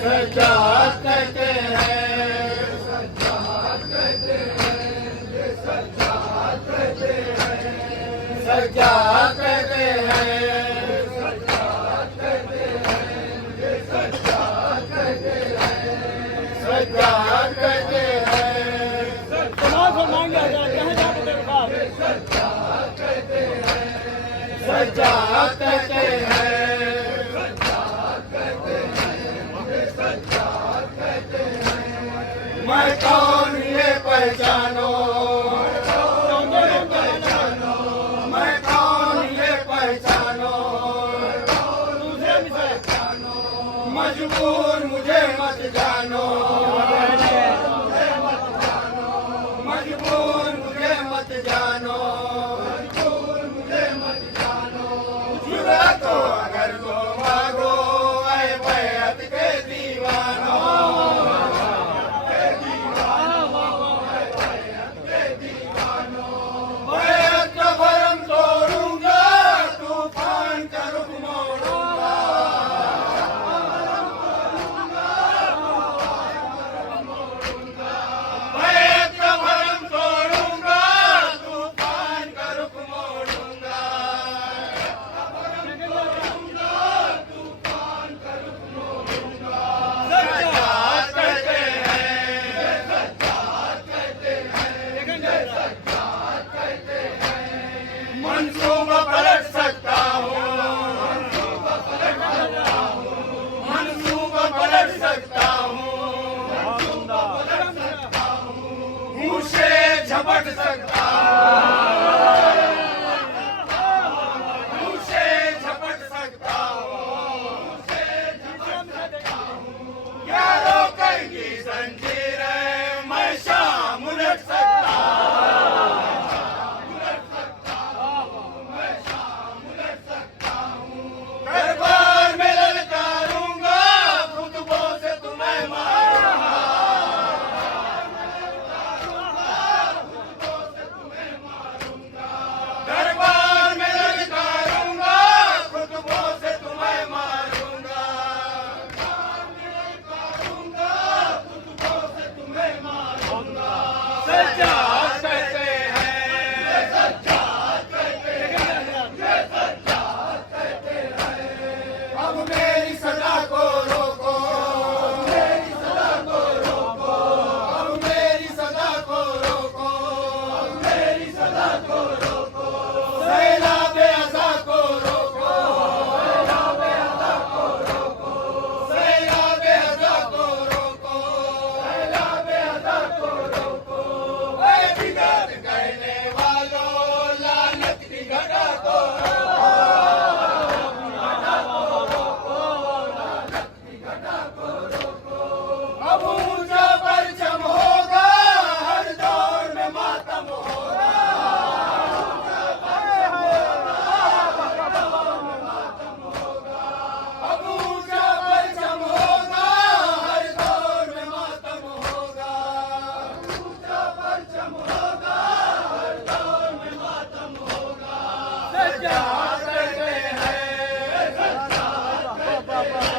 सज्जाद कहते हैं, सज्जाद कहते हैं, सज्जाद कहते हैं, समाज और मांगे कहे जाते तेरे बाप सज्जाद कहते हैं, मैं कौन ये पहचानो, मैं कौन ये पहचानो, मजबूर मुझे मत जानो, मजबूर मुझे मत जानो, जुरा तो अगर तो मांगो ऐ बैत के दीवानो, बैत का भरम तोड़ूंगा, तूफान का रुख मोड़ूंगा, बैत का भरम तोड़ूंगा, तूफान का रुख मोड़ूंगा, सज्जाद कहते हैं, मंसूबा पलट सकता हूँ, मंसूबा पलट सकता हूँ, मुँह से झपट सकता हूँ, मुँह से झपट सकता हूँ, क्या रोकेंगी जंजीरें, मैं शाम उलट सकता हूँ, दरबार में ललकारूंगा, खुतबों से तुम्हें मारूंगा, दरबार में ललकारूंगा, खुतबों से तुम्हें मारूंगा, खुतबों से तुम्हें मारूंगा, सज्जाद कहते हैं, सज्जाद कहते हैं, अब मेरी सदा को रोको, मेरी सदा को रोको, अब मेरी सदा को रोको, मेरी सदा को रोको, सैलाबे अज़ा को रोको, सैलाबे अज़ा को रोको, सैलाबे अज़ा को रोको, सैलाबे अज़ा को रोको, ऐ बिगाड़ कहने वालों, लानत की घटा को अब ऊंचा परचम होगा, हर दौर में मातम होगा, अब ऊंचा परचम होगा, हर दौर में मातम होगा, ऊंचा परचम होगा, हर दौर में मातम होगा, सज्जाद कहते हैं, सज्जाद कहते हैं,